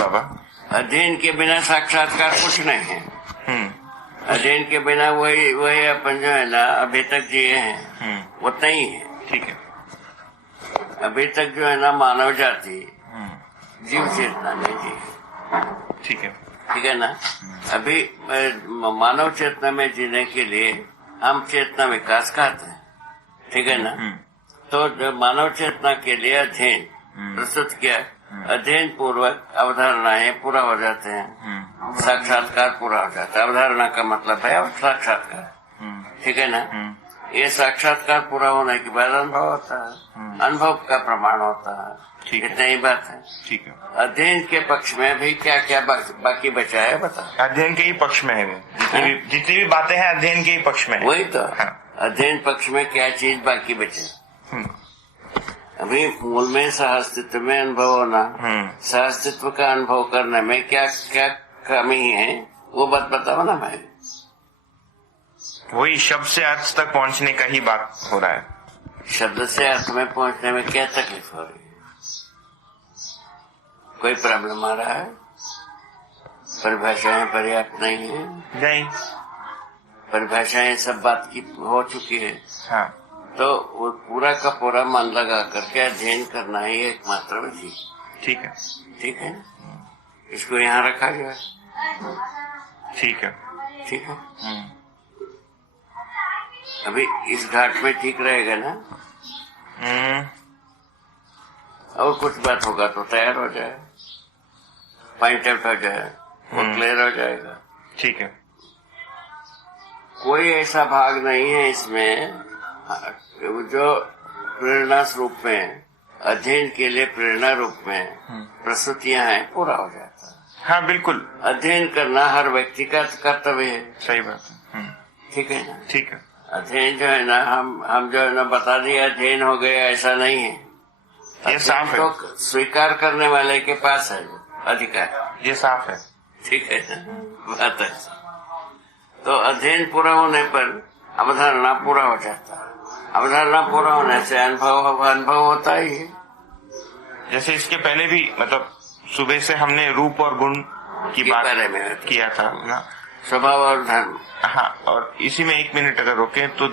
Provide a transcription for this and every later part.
बाबा। अध्ययन के बिना साक्षात्कार कुछ नहीं है। अध्ययन के बिना वही अपन जो है ना अभी तक जिए हैं उतना ही है। ठीक है। अभी तक जो है ना मानव जाति जीव चेतना में जी। ठीक है। ठीक है ना। अभी मानव चेतना में जीने के लिए हम चेतना विकास कहते हैं। ठीक है ना। तो मानव चेतना के लिए अध्ययन प्रस्तुत किया। अध्ययन पूर्वक अवधारणाएं पूरा हो जाते हैं, साक्षात्कार पूरा हो जाता है। अवधारणा का मतलब है साक्षात्कार। ठीक है ना। ये साक्षात्कार पूरा होने के बाद अनुभव होता है, अनुभव का प्रमाण होता है। इतना ही बात है। ठीक है। अध्ययन के पक्ष में भी क्या क्या बाकी बचा है बता। अध्ययन के ही पक्ष में है, जितनी भी बातें हैं अध्ययन के ही पक्ष में है। वही तो। अध्ययन पक्ष में क्या चीज बाकी बचे। अभी मूल में सहअस्तित्व में अनुभव होना, सहअस्तित्व का अनुभव करने में क्या क्या कमी है वो बात बताओ ना भाई। वही शब्द से अर्थ तक पहुंचने का ही बात हो रहा है। शब्द से अर्थ में पहुंचने में क्या तकलीफ हो रही है? कोई प्रॉब्लम आ रहा है? परिभाषाएं पर्याप्त नहीं है? नहीं, परिभाषाएं सब बात की हो चुकी है। हाँ। तो वो पूरा का पूरा मन लगा करके अध्ययन करना ही एकमात्र विधि। ठीक है। ठीक है। इसको यहाँ रखा जाए। ठीक है। ठीक है। अभी इस घाट में ठीक रहेगा ना। और कुछ बात होगा तो तैयार हो जाए, पॉइंट आउट हो जाए, वो क्लियर हो जाएगा। ठीक है। कोई ऐसा भाग नहीं है इसमें जो प्रेरणा रूप में, अध्ययन के लिए प्रेरणा रूप में प्रस्तुतियां हैं, पूरा हो जाता है। हाँ बिल्कुल। अध्ययन करना हर व्यक्ति का कर्तव्य है। सही बात है। ठीक है ना। ठीक है। अध्ययन जो है ना हम जो है ना बता दिया अध्ययन हो गया, ऐसा नहीं है। ये साफ है। तो स्वीकार करने वाले के पास है अधिकार। ये साफ है। ठीक है ना बात है। तो अध्ययन पूरा होने पर अवधारणा पूरा हो जाता है। अवधारणा पूरा होने से अनुभव होता ही है। जैसे इसके पहले भी मतलब सुबह से हमने रूप और गुण की बात किया था ना, स्वभाव और धर्म। हाँ, और इसी में 1 मिनट अगर रोके तो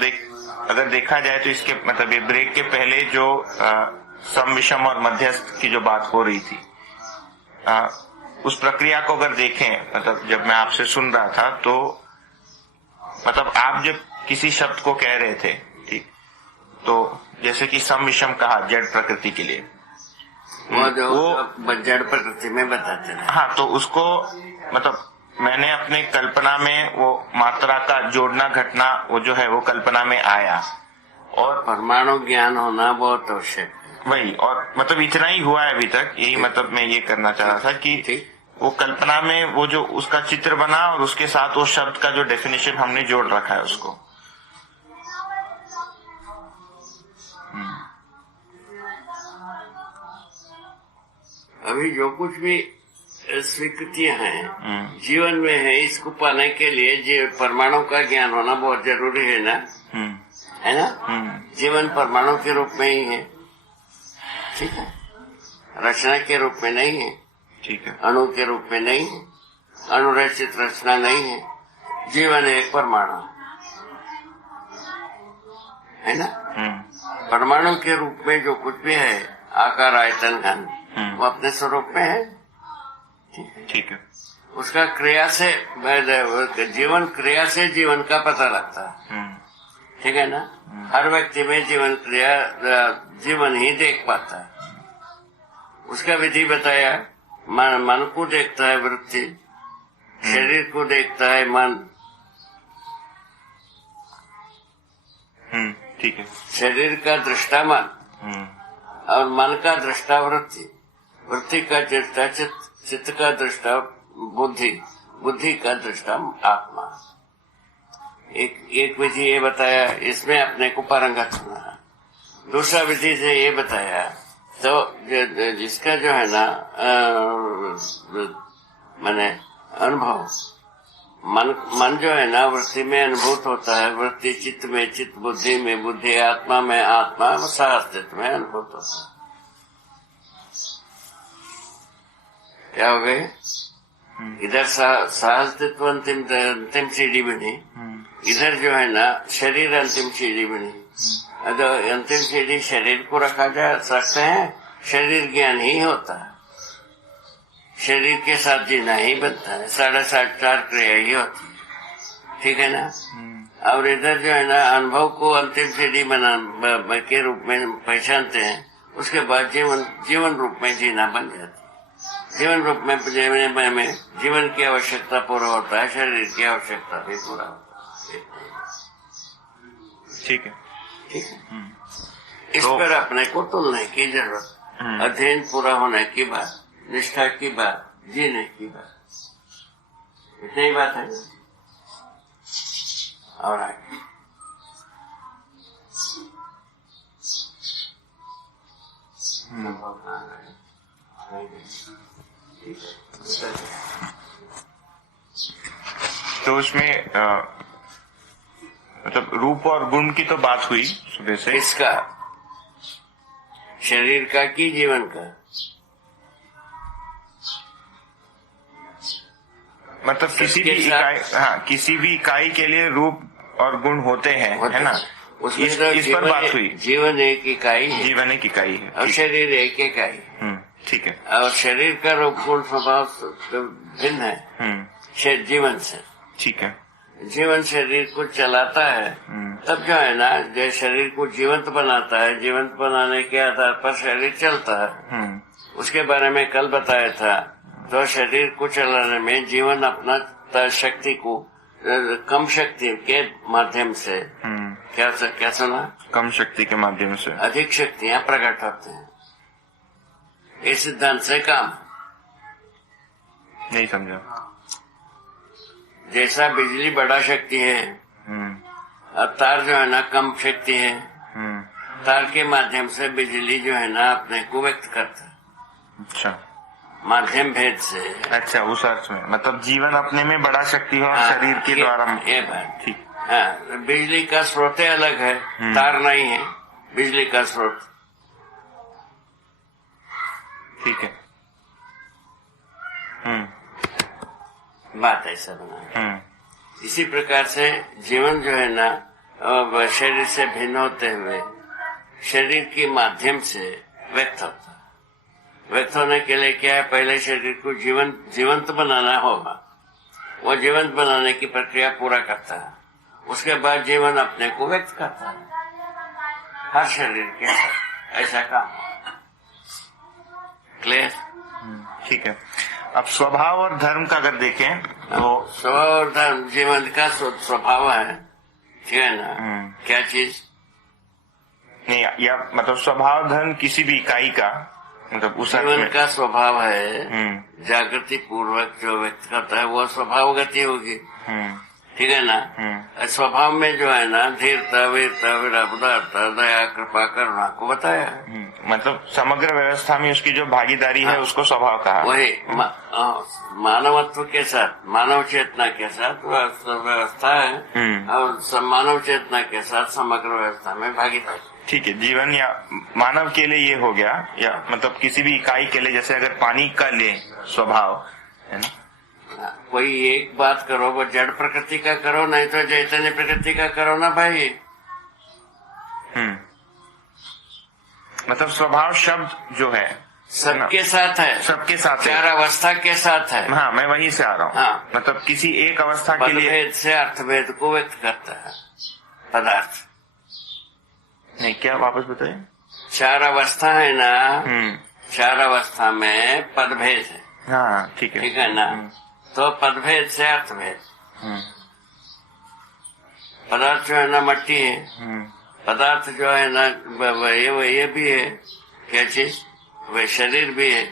अगर देखा जाए तो इसके मतलब ये ब्रेक के पहले जो सम विषम और मध्यस्थ की जो बात हो रही थी, उस प्रक्रिया को अगर देखें, मतलब जब मैं आपसे सुन रहा था तो मतलब आप जब किसी शब्द को कह रहे थे, ठीक, तो जैसे कि सम विषम कहा जड़ प्रकृति के लिए, वो जड़ प्रकृति में बताते हैं। हाँ, तो उसको मतलब मैंने अपने कल्पना में वो मात्रा का जोड़ना घटना वो जो है वो कल्पना में आया, और परमाणु ज्ञान होना बहुत आवश्यक है। वही, और मतलब इतना ही हुआ है अभी तक। यही मतलब मैं ये करना चाह रहा था कि वो कल्पना में वो जो उसका चित्र बना और उसके साथ वो शब्द का जो डेफिनेशन हमने जोड़ रखा है उसको। अभी जो कुछ भी स्वीकृतियां हैं जीवन में है, इसको पाने के लिए परमाणु का ज्ञान होना बहुत जरूरी है ना। है ना। जीवन परमाणु के रूप में ही है। ठीक है। रचना के रूप में नहीं है। ठीक है। अणु के रूप में नहीं है। अणुरचित रचना नहीं है। जीवन एक परमाणु है ना। परमाणु के रूप में जो कुछ भी है, आकार आयतन घन, वो अपने स्वरूप में है। ठीक है। उसका क्रिया से जीवन, क्रिया से जीवन का पता लगता है। ठीक है ना। हर व्यक्ति में जीवन क्रिया जीवन ही देख पाता है। उसका विधि बताया। मन को देखता है वृत्ति, शरीर को देखता है मन। ठीक है। शरीर का दृष्टा मन और मन का दृष्टा वृत्ति, वृत्ति का दृष्टा चित्त, चित्त का दृष्टा बुद्धि, बुद्धि का दृष्टा आत्मा। एक विधि ये बताया, इसमें अपने को पारंगत होना है। दूसरा विधि से ये बताया तो जिसका जो है ना माने अनुभव, मन जो है ना वृत्ति में अनुभूत होता है, वृत्ति चित्त में, चित्त बुद्धि में, बुद्धि आत्मा में, आत्मा सहअस्तित्व में अनुभूत होता है। क्या हो गए, इधर सहअस्तित्व अंतिम सीढ़ी बनी, इधर जो है ना शरीर अंतिम सीढ़ी बनी। तो अंतिम सीढ़ी शरीर को रखा जा सकते हैं, शरीर ज्ञान ही होता है, शरीर के साथ जीना ही बनता है, 4.5 क्रिया ही होती है, ठीक है ना। और इधर जो है ना अनुभव को अंतिम सीढ़ी के रूप में पहचानते हैं, उसके बाद जीवन रूप में जीना बन जाता है। जीवन रूप में जीने में जीवन की आवश्यकता पूरा होता है, शरीर की आवश्यकता भी पूरा होता है। ठीक है, ठीक है। इस पर अपने को तुलने की जरूरत, अध्ययन पूरा होने की बात, निष्ठा की बात, जीने की बात, इतनी बात है। और आगे तो उसमें मतलब रूप और गुण की तो बात हुई सुबह से। किसका, शरीर का कि जीवन का? मतलब किसी भी इकाई, हाँ, किसी भी इकाई के लिए रूप और गुण होते हैं, है ना। उसमें इस पर बात हुई। जीवन एक इकाई है, जीवन एक इकाई है और शरीर एक इकाई। ठीक है। और शरीर का रूप गुण स्वभाव भिन्न है जीवन से। ठीक है। जीवन शरीर को चलाता है, तब जो है ना, जो शरीर को जीवंत बनाता है, जीवंत बनाने के आधार पर शरीर चलता है। उसके बारे में कल बताया था। तो शरीर को चलाने में जीवन अपना शक्ति को कम शक्ति के माध्यम से क्या सुना, कम शक्ति के माध्यम से अधिक शक्तियां प्रकट होते हैं। इस सिद्धांत से काम नहीं समझा। जैसा बिजली बड़ा शक्ति है, अब तार जो है ना कम शक्ति है, तार के माध्यम से बिजली जो है ना अपने को व्यक्त करता है। अच्छा, माध्यम भेद से। अच्छा, उस अर्थ में मतलब जीवन अपने में बड़ा शक्ति है और शरीर के द्वारा। ये बात ठीक। हाँ, बिजली का स्रोत अलग है, तार नहीं है बिजली का स्रोत। ठीक है। बात ऐसा बना। इसी प्रकार से जीवन जो है ना शरीर से भिन्न होते हुए शरीर के माध्यम से व्यक्त होता है। व्यक्त होने के लिए क्या है, पहले शरीर को जीवंत बनाना होगा। वो जीवंत बनाने की प्रक्रिया पूरा करता है, उसके बाद जीवन अपने को व्यक्त करता है हर शरीर के साथ। ऐसा काम। क्लियर? ठीक है। अब स्वभाव और धर्म का अगर देखें तो स्वभाव और धर्म जीवन का स्वभाव है, ठीक है ना। क्या चीज नहीं, या मतलब स्वभाव धर्म किसी भी इकाई का मतलब उस जीवन का स्वभाव है। जागृति पूर्वक जो व्यक्त करता है वो स्वभाव गति होगी, ठीक है ना। स्वभाव में जो है ना धीरता, वीरता, विरापदारता, दया, कृपा, करुणा को बताया है। मतलब समग्र व्यवस्था में उसकी जो भागीदारी है उसको स्वभाव कहा। वही मानवत्व के साथ, मानव चेतना के साथ व्यवस्था है, और मानव चेतना के साथ समग्र व्यवस्था में भागीदारी। ठीक है। जीवन या मानव के लिए ये हो गया, या मतलब किसी भी इकाई के लिए, जैसे अगर पानी का ले स्वभाव है ना। कोई एक बात करो, वो जड़ प्रकृति का करो, नहीं तो चैतन्य प्रकृति का करो ना भाई। मतलब स्वभाव शब्द जो है सबके साथ है, सबके साथ है, 4 अवस्था के साथ है। हाँ, मैं वहीं से आ रहा हूँ। हाँ। मतलब किसी एक अवस्था के लिए पदभेद से अर्थभेद को व्यक्त करता है पदार्थ। नहीं, क्या वापस बताइए। 4 अवस्था है ना, 4 अवस्था में पदभेद है। हाँ, ठीक है। ठीक है ना। तो पदभेद से अर्थभेद। पदार्थ जो है ना मट्टी है, पदार्थ जो है ना ये भी है, क्या चीज, वह शरीर भी है,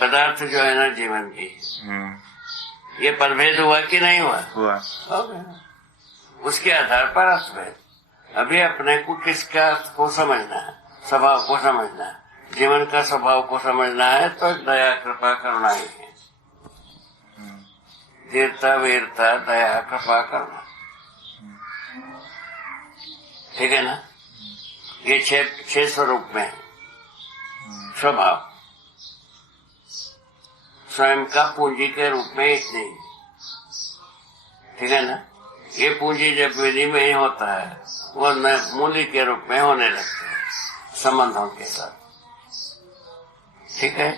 पदार्थ जो है ना जीवन भी है। ये पदभेद हुआ कि नहीं हुआ? हुआ। उसके आधार पर अर्थभेद। अभी अपने को किसका को समझना है, स्वभाव को समझना है, जीवन का स्वभाव को समझना है, तो दया, कृपा, करुणा ही है। धीरता, वीरता, दया, कृपा, करुणा, ठीक है ना। ये 6 स्वरूप में स्वभाव। स्वयं का पूंजी के रूप में एक नहीं, ठीक है ना। ये पूंजी जब विनिमय होता है वो मूल्य के रूप में होने लगता है संबंधों के साथ, ठीक है।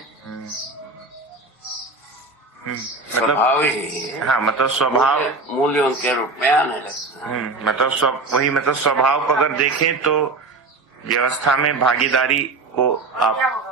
स्वभाव ही है। हाँ, मतलब स्वभाव मूल्यों के रूप में आने लगता है। मतलब वही, मतलब स्वभाव को अगर देखें तो व्यवस्था में भागीदारी को आप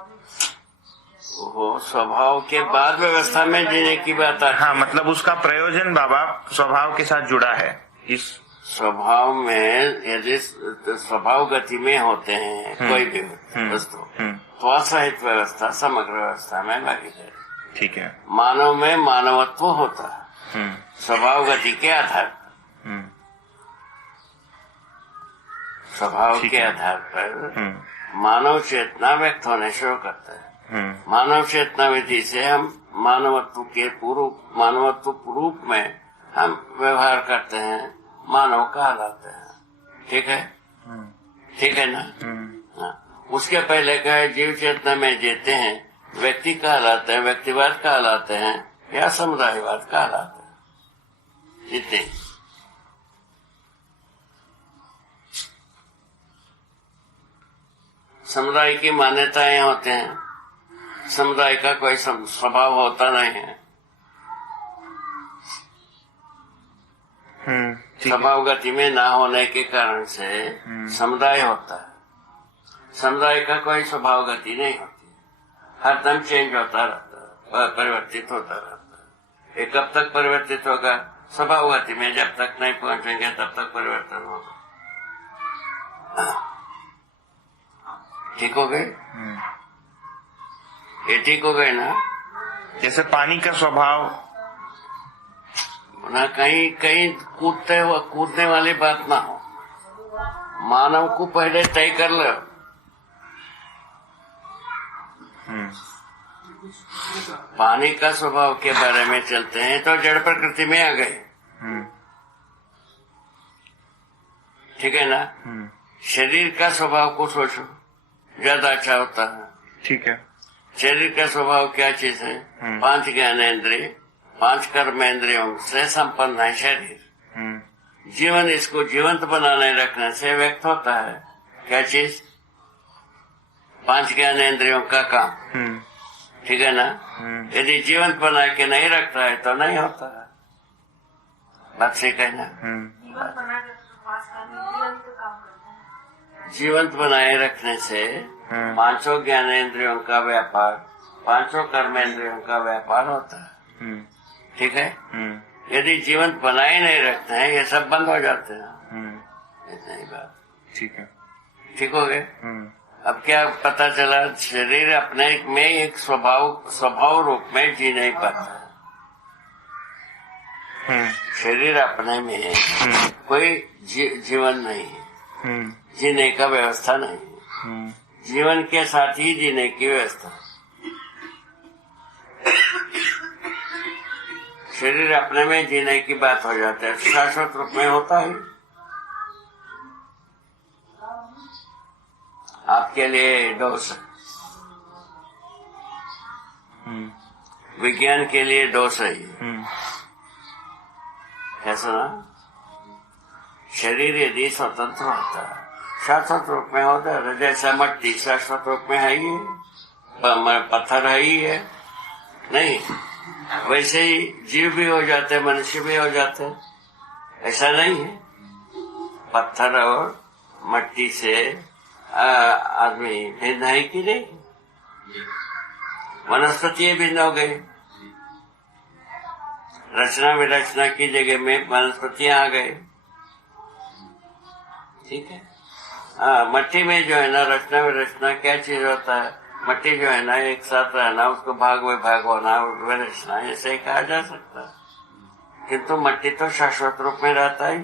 वो स्वभाव के बाद व्यवस्था में जीने की बात आती है। हाँ, मतलब उसका प्रयोजन बाबा स्वभाव के साथ जुड़ा है। इस स्वभाव में यदि स्वभाव गति में होते हैं कोई भी वस्तु, तो असहित व्यवस्था समग्र व्यवस्था में भागीदारी, ठीक है। मानव में मानवत्व होता है स्वभाव गति के आधार पर। स्वभाव के आधार पर मानव चेतना व्यक्त होने शुरू करता है। मानव चेतना विधि से हम मानवत्व रूप में हम व्यवहार करते हैं, मानव कहलाते हैं, ठीक है, ठीक है ना। हाँ। उसके पहले का है जीव चेतना में जीते हैं, व्यक्ति कहलाते हैं, व्यक्तिवाद कहलाते हैं या समुदायवाद कहलाते हैं, इतने। समुदाय की मान्यताएं होते हैं, समुदाय का कोई स्वभाव होता नहीं है। स्वभाव गति में ना होने के कारण से समुदाय होता है। समुदाय का कोई स्वभाव गति नहीं होती, हरदम चेंज होता रहता है, परिवर्तित होता रहता है। ये कब तक परिवर्तित होगा? स्वभाव गति में जब तक नहीं पहुंचेंगे तब तक परिवर्तन होगा। ठीक हो गए? ये ठीक हो गए ना। जैसे पानी का स्वभाव ना कहीं कहीं कूदने वाली बात ना हो, मानव को पहले तय कर लो। पानी का स्वभाव के बारे में चलते हैं तो जड़ प्रकृति में आ गए, ठीक है ना। शरीर का स्वभाव को सोचो, ज्यादा अच्छा होता है, ठीक है। शरीर का स्वभाव क्या चीज है? 5 ज्ञानेंद्रिय, 5 कर्मेंद्रियों से संपन्न है शरीर। जीवन इसको जीवंत बनाने रखने से व्यक्त होता है क्या चीज? 5 ज्ञानेंद्रियों का काम, ठीक है ना। यदि जीवंत बना के नहीं रखता है तो नहीं होता है, बात सही कहना। जीवंत बनाए रखने से 5 ज्ञानेंद्रियों का व्यापार, 5 कर्मेंद्रियों का व्यापार होता है, ठीक है। यदि जीवंत बनाए नहीं रखते हैं ये सब बंद हो जाते हैं, इतना ही बात, ठीक है। ठीक हो गए? अब क्या पता चला? शरीर अपने में एक स्वभाव रूप में जी नहीं पाता है। शरीर अपने में कोई जीवन नहीं है, जीने का व्यवस्था नहीं है, जीवन के साथ ही जीने की व्यवस्था। शरीर अपने में जीने की बात हो जाती है, शाश्वत रूप में होता है। आपके लिए दोष है, विज्ञान के लिए दोष है। कैसा ना? शरीर यदि स्वतंत्र होता है, शाश्वत रूप में होता है, जैसा मिट्टी शाश्वत रूप में है ही, पत्थर है ही है नहीं, वैसे ही जीव भी हो जाते हैं, मनुष्य भी हो जाते हैं। ऐसा नहीं है पत्थर और मिट्टी से आदमी भिन्न है कि नहीं? वनस्पति भिन्न हो गई, रचना विरचना की जगह में वनस्पतियां आ गए, ठीक है। मिट्टी में जो है ना रचना विरचना क्या चीज होता है? मिट्टी जो है ना एक साथ रहना, उसको भाग विभाग होना, विरचना, ऐसे कहा जा सकता है। किंतु मिट्टी तो शाश्वत रूप में रहता ही,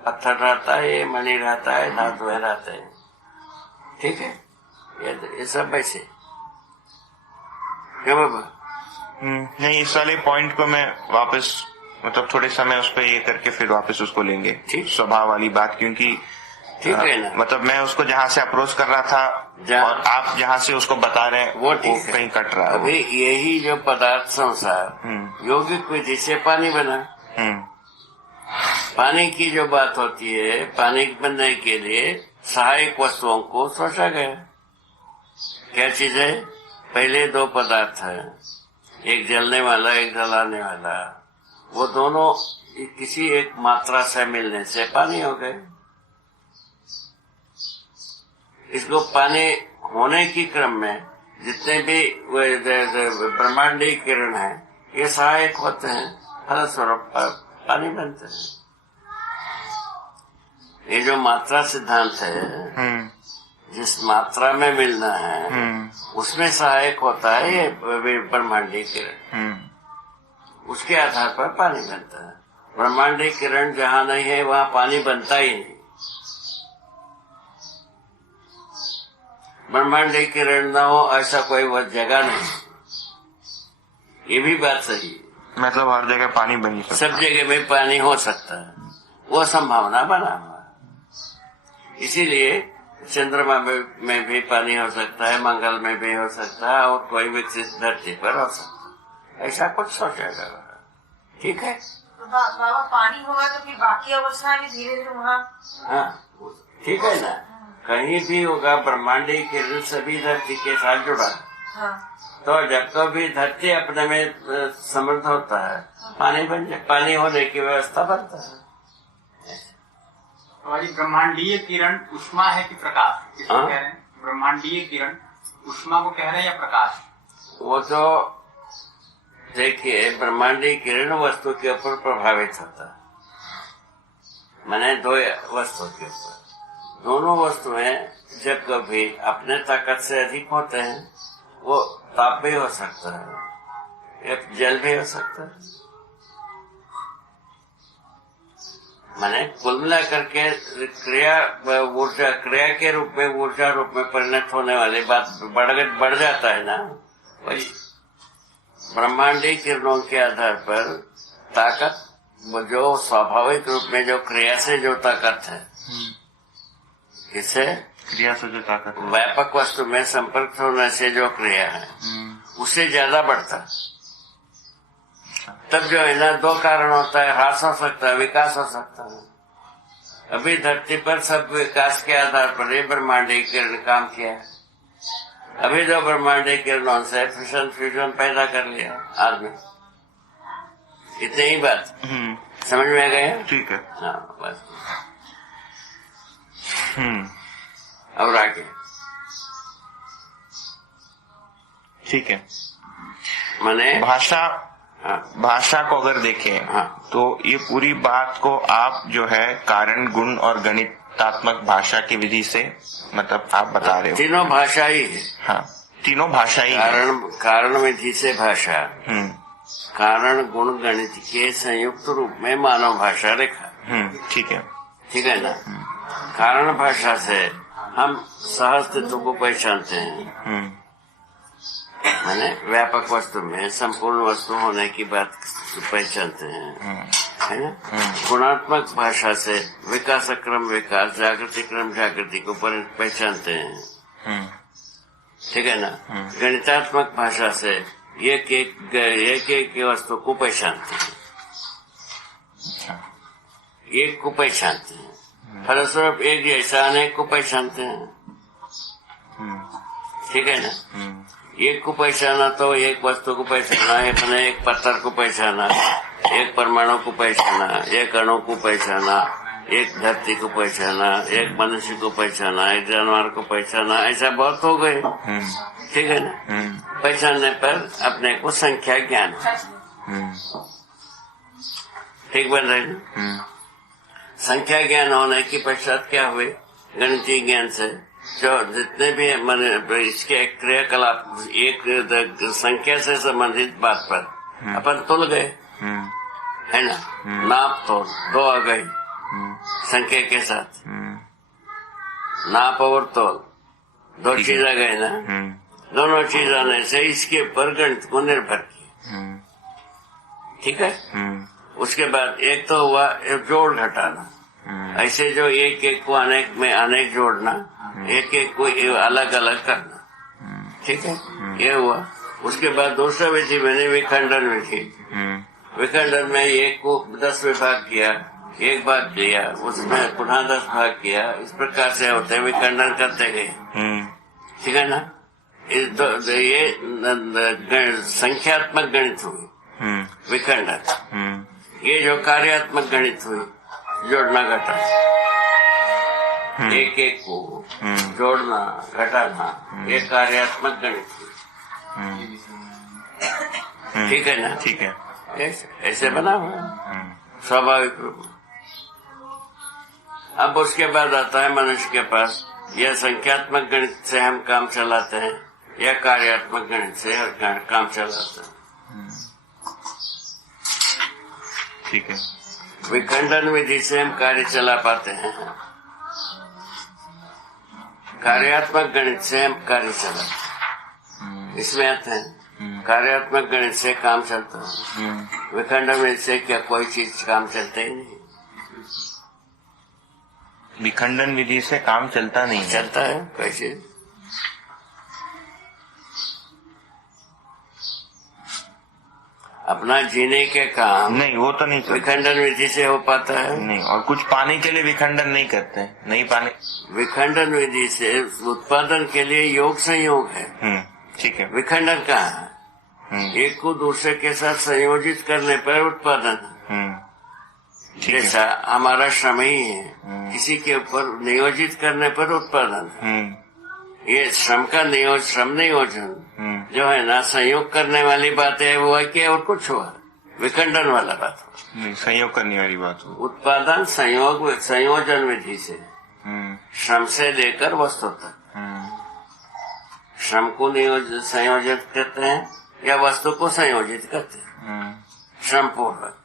पत्थर रहता है, मणि रहता है, धातुएं रहते हैं, ठीक है। ये सब ऐसे क्या बाबा? नहीं, इस वाले पॉइंट को मैं वापस मतलब थोड़े समय उस पर ये करके फिर वापस उसको लेंगे, ठीक, स्वभाव वाली बात, क्योंकि ठीक है ना। मतलब मैं उसको जहाँ से अप्रोच कर रहा था और आप जहाँ से उसको बता रहे हैं वो ठीक है। कहीं कट रहा है। अभी यही जो पदार्थ संसार यौगिक विधि से पानी बना। पानी की जो बात होती है, पानी बनने के लिए सहायक वस्तुओं को सोचा गया। क्या चीज है? पहले दो पदार्थ है, एक जलने वाला एक जलाने वाला, वो दोनों किसी एक मात्रा से मिलने से पानी हो गए। इसको पानी होने की क्रम में जितने भी ब्रह्मांडीय किरण है ये सहायक होते हैं, फलस्वरूप पानी बनते हैं। ये जो मात्रा सिद्धांत है, जिस मात्रा में मिलना है उसमें सहायक होता है ये ब्रह्मांडीय किरण। उसके आधार पर पानी बनता है। ब्रह्मांडीय किरण जहाँ नहीं है वहाँ पानी बनता ही नहीं। ब्रह्मांडीय किरण न हो ऐसा कोई वो जगह नहीं। ये भी बात सही है। मतलब हर जगह पानी बन ही सकता सब जगह में पानी हो सकता है, वो संभावना बना हुआ है। इसीलिए चंद्रमा में भी पानी हो सकता है, मंगल में भी हो सकता है और कोई विकसित धरती पर हो सकता है। ऐसा कुछ सोचा जा रहा है। ठीक है। तो बाबा पानी होगा तो फिर बाकी अवस्था भी धीरे धीरे वहाँ। हाँ ठीक है ना। कहीं भी होगा ब्रह्मांडीय किरण सभी धरती के साथ जुड़ा। हाँ। तो जब तो भी धरती अपने में समृद्ध होता है, पानी बन जाए, पानी होने की व्यवस्था बनता है। और ये ब्रह्मांडीय किरण ऊष्मा है कि प्रकाश? किसको कह रहे हैं? ब्रह्मांडीय किरण ऊष्मा को कह रहे हैं या प्रकाश? वो तो देखिए, ब्रह्मांडीय किरण वस्तु के ऊपर प्रभावित होता है। मैंने दो वस्तु के ऊपर, दोनों वस्तुएं जब कभी अपने ताकत से अधिक होते हैं, वो ताप भी हो सकता है या जल भी हो सकता है। मैंने कुल मिलाकर के ऊर्जा क्रिया के रूप में ऊर्जा रूप में परिणत होने वाली बात बढ़ जाता है ना। वही ब्रह्मांडीय किरणों के आधार पर ताकत, वो जो स्वाभाविक रूप में जो क्रिया से जो ताकत है, किससे? क्रिया से जो ताकत है, व्यापक वस्तु में संपर्क होने से जो क्रिया है उससे ज्यादा बढ़ता है। तब जो है ना, दो कारण होता है, ह्रास हो सकता है, विकास हो सकता है। अभी धरती पर सब विकास के आधार पर ये ब्रह्मांडीय किरण काम किया है। अभी जो ब्रह्मांडीय किरणों से फिशन फ्यूजन पैदा कर लिया आदमी। इतनी ही बात समझ में आ गया? ठीक है। हाँ बस। और आगे ठीक है। मैंने भाषा को अगर देखें तो ये पूरी बात को आप जो है कारण गुण और गणितात्मक भाषा की विधि से मतलब आप बता रहे हो। तीनों भाषा ही है। हाँ, तीनों भाषा ही कारण विधि से भाषा, कारण गुण गणित के संयुक्त रूप में मानव भाषा रेखा। ठीक है। ठीक है ना। कारण भाषा से हम सहअस्तित्व को पहचानते हैं। मैंने व्यापक वस्तु में संपूर्ण वस्तु होने की बात पहचानते हैं, है ना। गुणात्मक भाषा से विकास क्रम विकास, जागृति क्रम जागृति को पहचानते हैं। ठीक है ना। गणितात्मक भाषा से एक वस्तु को पहचानते हैं, एक को पहचानते हैं। फलस्वरूप एक जैसा अनेक को पहचानते हैं। ठीक है ना। एक को पहचाना तो एक वस्तु को पहचाना, एक पत्थर को पहचाना, एक परमाणु को पहचाना, एक अणु को पहचाना, एक धरती को पहचाना, एक मनुष्य को पहचाना, एक जानवर को पहचाना, ऐसा बहुत हो गए। ठीक है ना। पहचानने पर अपने को संख्या ज्ञान, ठीक बन रहे ना। संख्या ज्ञान होने की पश्चात क्या हुए? गणितीय ज्ञान से जो जितने भी इसके क्रियाकलाप एक संख्या से संबंधित बात पर अपन तुल गए, है ना। नाप तोल दो आ गई संख्या के साथ। नाप और तोल दो चीज आ गए ना। दोनों चीज आने से इसके ऊपर गणित को निर्भर किया। ठीक है। उसके बाद एक तो हुआ एक जोड़ घटाना, ऐसे जो एक एक को अनेक में अनेक जोड़ना, एक एक को अलग अलग करना, ठीक है, ये हुआ। उसके बाद दूसरा विधि मैंने विखंडन विधि। विखंडन में एक को 10 में भाग किया, एक भाग किया, उसमें पुनः 10 भाग किया, इस प्रकार से होते विखंडन करते गए, ठीक है ना। ये संख्यात्मक गणित हुई विखंडन। ये जो कार्यात्मक गणित हुई जोड़ना घटाना, एक एक को जोड़ना घटाना, ये कार्यात्मक गणित हुई, ठीक है ना। ठीक है, ऐसे बना हुआ स्वाभाविक रूप। अब उसके बाद आता है मनुष्य के पास, यह संख्यात्मक गणित से हम काम चलाते हैं या कार्यात्मक गणित से काम चलाते हैं, ठीक है। विखंडन विधि से हम कार्य चला पाते हैं, कार्यात्मक गणित से हम कार्य चलाते हैं। इसमें अर्थ है कार्यात्मक गणित से काम चलता है, विखंडन विधि से क्या कोई चीज काम चलता ही नहीं। विखंडन विधि से काम चलता नहीं है। चलता है कोई चीज। अपना जीने के काम नहीं, वो तो नहीं चलता। विखंडन विधि से हो पाता है नहीं, और कुछ पाने के लिए विखंडन नहीं करते हैं, नहीं पाने। विखंडन विधि से उत्पादन के लिए योग संयोग है, ठीक है। विखंडन कहाँ है? एक को दूसरे के साथ संयोजित करने पर उत्पादन, ठीक है। जैसा हमारा श्रम ही है, किसी के ऊपर नियोजित करने पर उत्पादन। ये श्रम का श्रम नियोजन जो है ना, संयोग करने वाली बात है, वो है कि और कुछ हुआ, विखंडन वाला बात हुआ। नहीं, संयोग करने वाली बात हो। उत्पादन संयोजन विधि से, श्रम से लेकर वस्तु तक। श्रम को संयोजित करते हैं या वस्तु को संयोजित करते हैं, श्रम पूर्वक।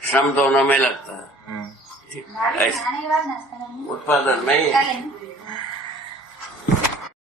श्रम दोनों में लगता है, ठीक, ऐसे उत्पादन में ही है।